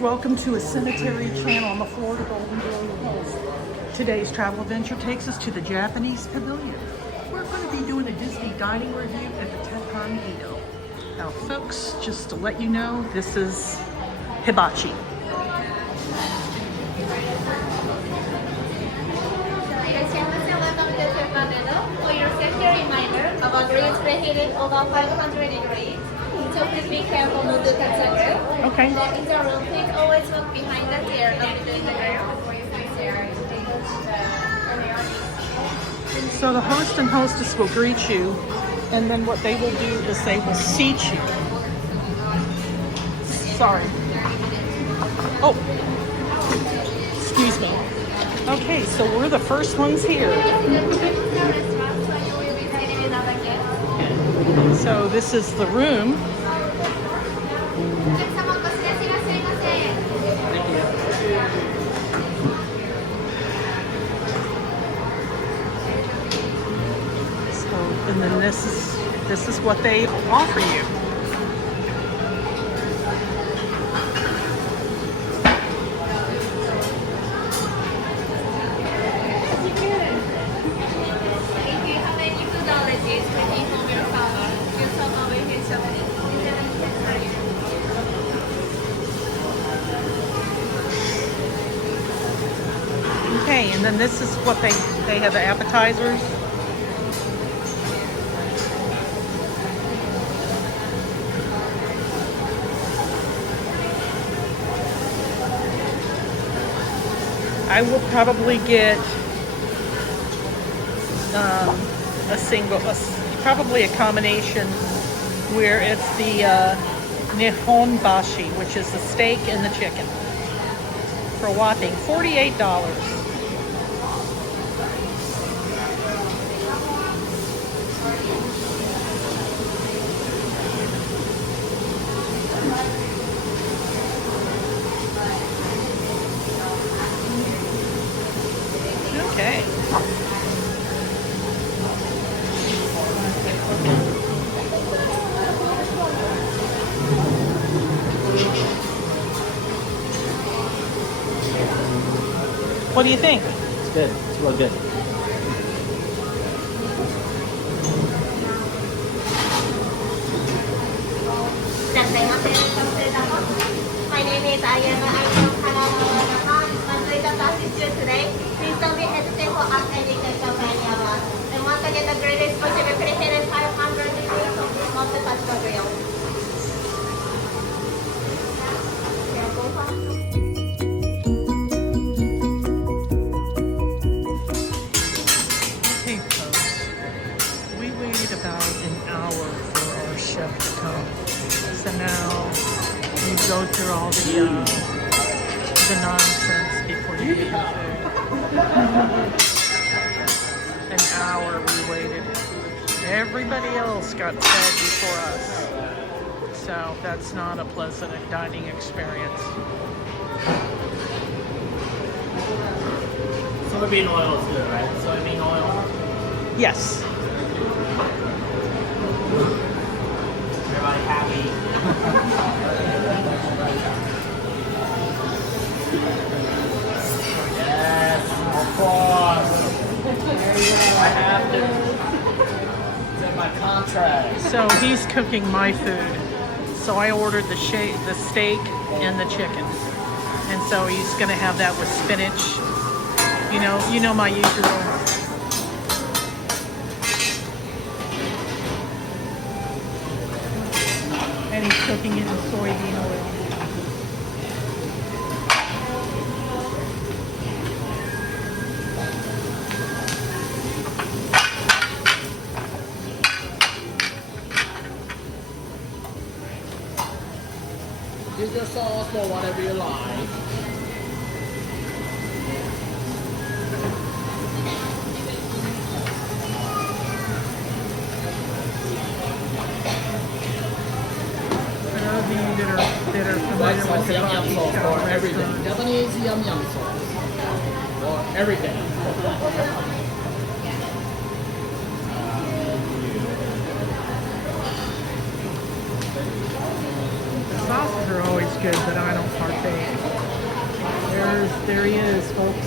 welcome to a cemetery channel on the Florida Golden Door Hills. Today's travel adventure takes us to the Japanese Pavilion. We're going to be doing a Disney dining review at the Teppan Edo. Now folks, just to let you know, this is hibachi. Welcome to Teppan Edo. For your safety reminder, our grills preheated over 500 degrees. So please be careful not to touch the grill. Okay. In the room, please always look behind the chair, not between the grill before you face the area. So the host and hostess will greet you, and then what they will do is they will seat you. Sorry. Oh, excuse me. Okay, so we're the first ones here. So this is the room. So, and then this is what they offer you. Okay, and then this is what they have the appetizers. I will probably get probably a combination where it's the Nihon Bashi, which is the steak and the chicken, for a whopping $48. Okay. What do you think? It's good. It's real good. My name is Ayana. I'm from Canada, Japan. I'm going to assist you today. Please don't be hesitant for us any question of any of us. And once again, the grill is supposed to be preheated 500 degrees, so please not to touch the grill. Okay, folks. We waited about an hour for our chef to come. So now you go through all the nonsense before you get your food. An hour we waited. Everybody else got fed before us. So that's not a pleasant dining experience. Soybean oil is good, right? Soybean oil. Yes. Everybody happy. Yes, of course. I have to. It's in my contract. So he's cooking my food. So I ordered the steak and the chicken. And so he's gonna have that with spinach. You know my usual. And he's cooking it in soybean oil. Use your sauce for whatever you like. For those of you that are familiar Sauce, with yum yum Japanese sauce for everything. restaurants, Japanese yum yum sauce for everything. sauces are always good, but I don't partake. There he is, folks.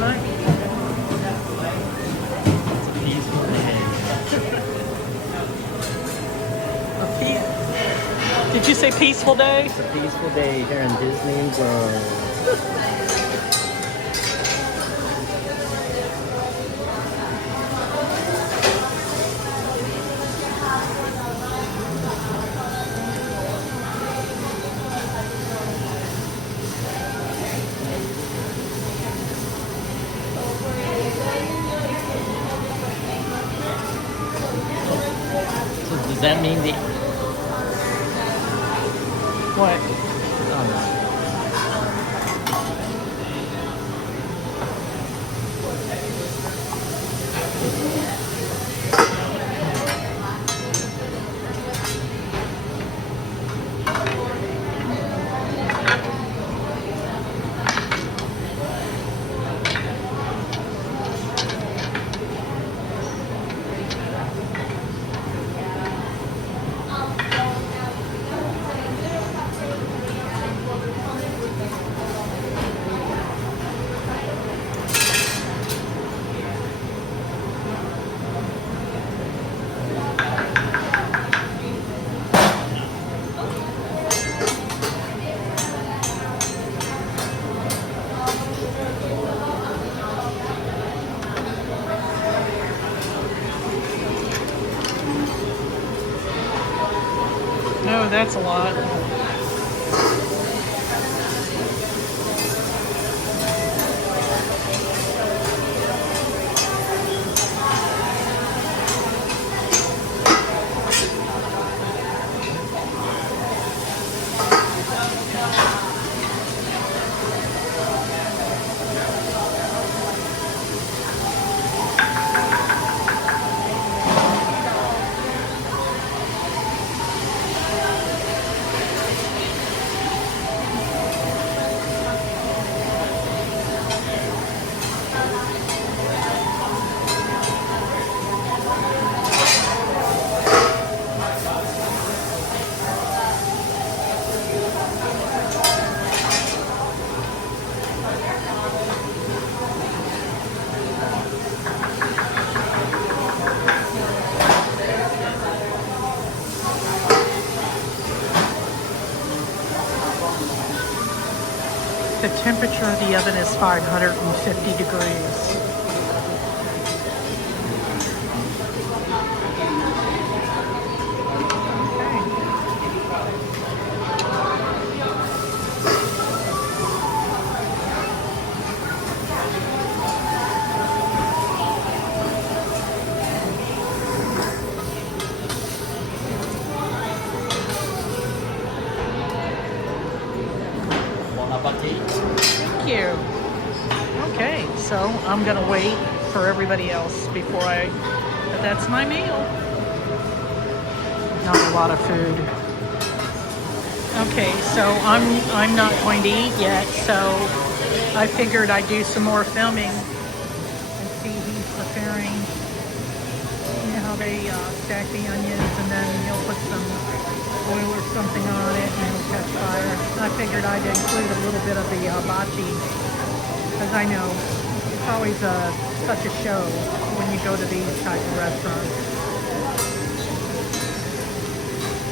What? Peaceful day. Did you say peaceful day? It's a peaceful day here in Disney World. So does that mean the What? No, that's a lot. The temperature of the oven is 550 degrees. Bon appetit. Thank you. Okay, so I'm gonna wait for everybody else before but that's my meal. Not a lot of food. Okay, so I'm not going to eat yet, so I figured I'd do some more filming and see he's preparing. You know how they stack the onions and then you'll put some oil or something on it and it'll catch fire. I figured I'd include a little bit of the hibachi, because I know it's always such a show when you go to these type of restaurants.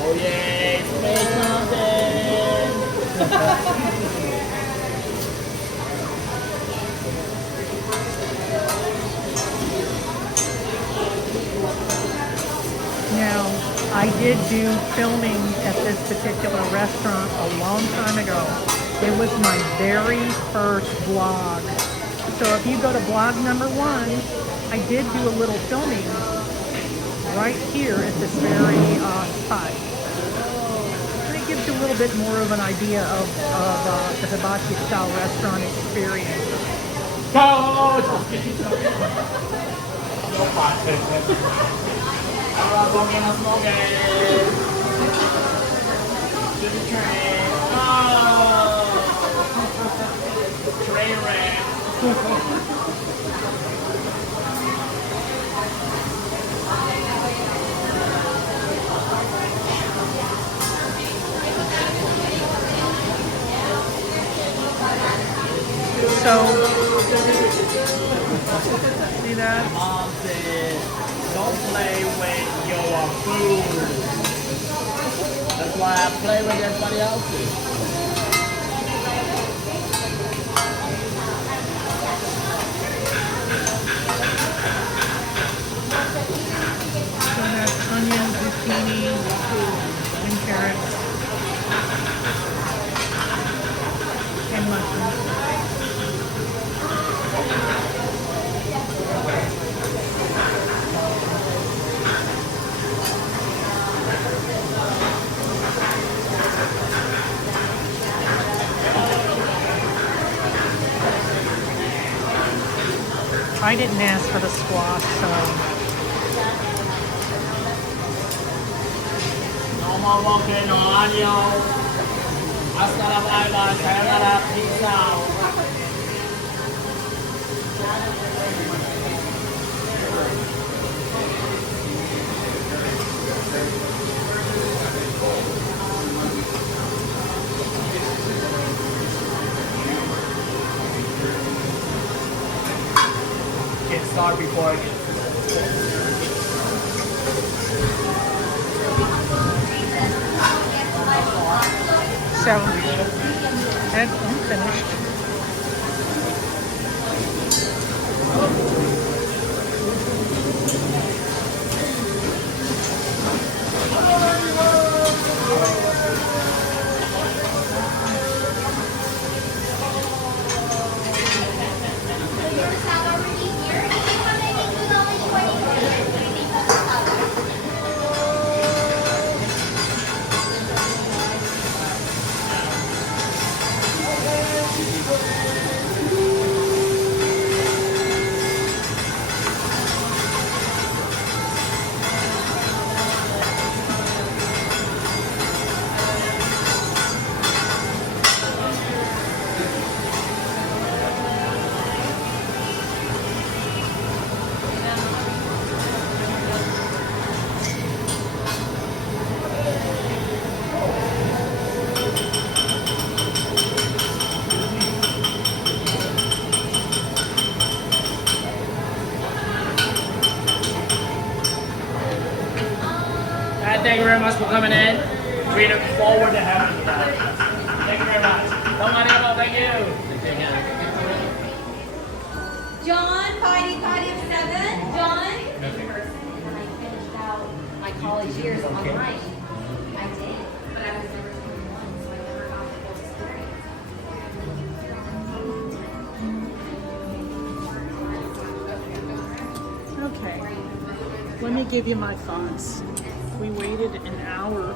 Oh yay! Space Mountain! Now, I did do filming at this particular restaurant a long time ago. It was my very first vlog. So if you go to vlog number 1, I did do a little filming right here at this very spot. And it gives you a little bit more of an idea of the hibachi style restaurant experience. To the train. Train wreck. So, see that? Mom said, don't play with your food. That's why I play with everybody else's. So that's onion, zucchini, and carrots, and mushrooms. I didn't ask for the squash, so. No more walking, no año. Hasta la bye-bye, sayonara, peace out. Get started before I get. So, and I'm finished. Thank you very much for coming in. We look forward to having you back. Thank you very much. Thank you. John, Fighty 7. John? When I finished out my college years online, I did, but I was never 21, so I never got the full experience. Okay, let me give you my thoughts. We waited an hour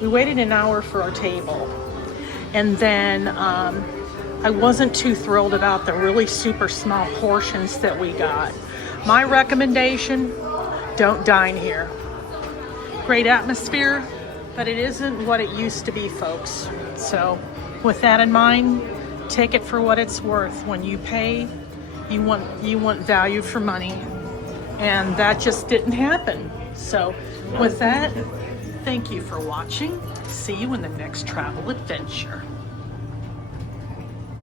we waited an hour for our table, and then I wasn't too thrilled about the really super small portions that we got. My recommendation: don't dine here. Great atmosphere, but it isn't what it used to be, folks. So, with that in mind, take it for what it's worth. When you pay, you want value for money. And that just didn't happen. So with that, thank you for watching. See you in the next travel adventure.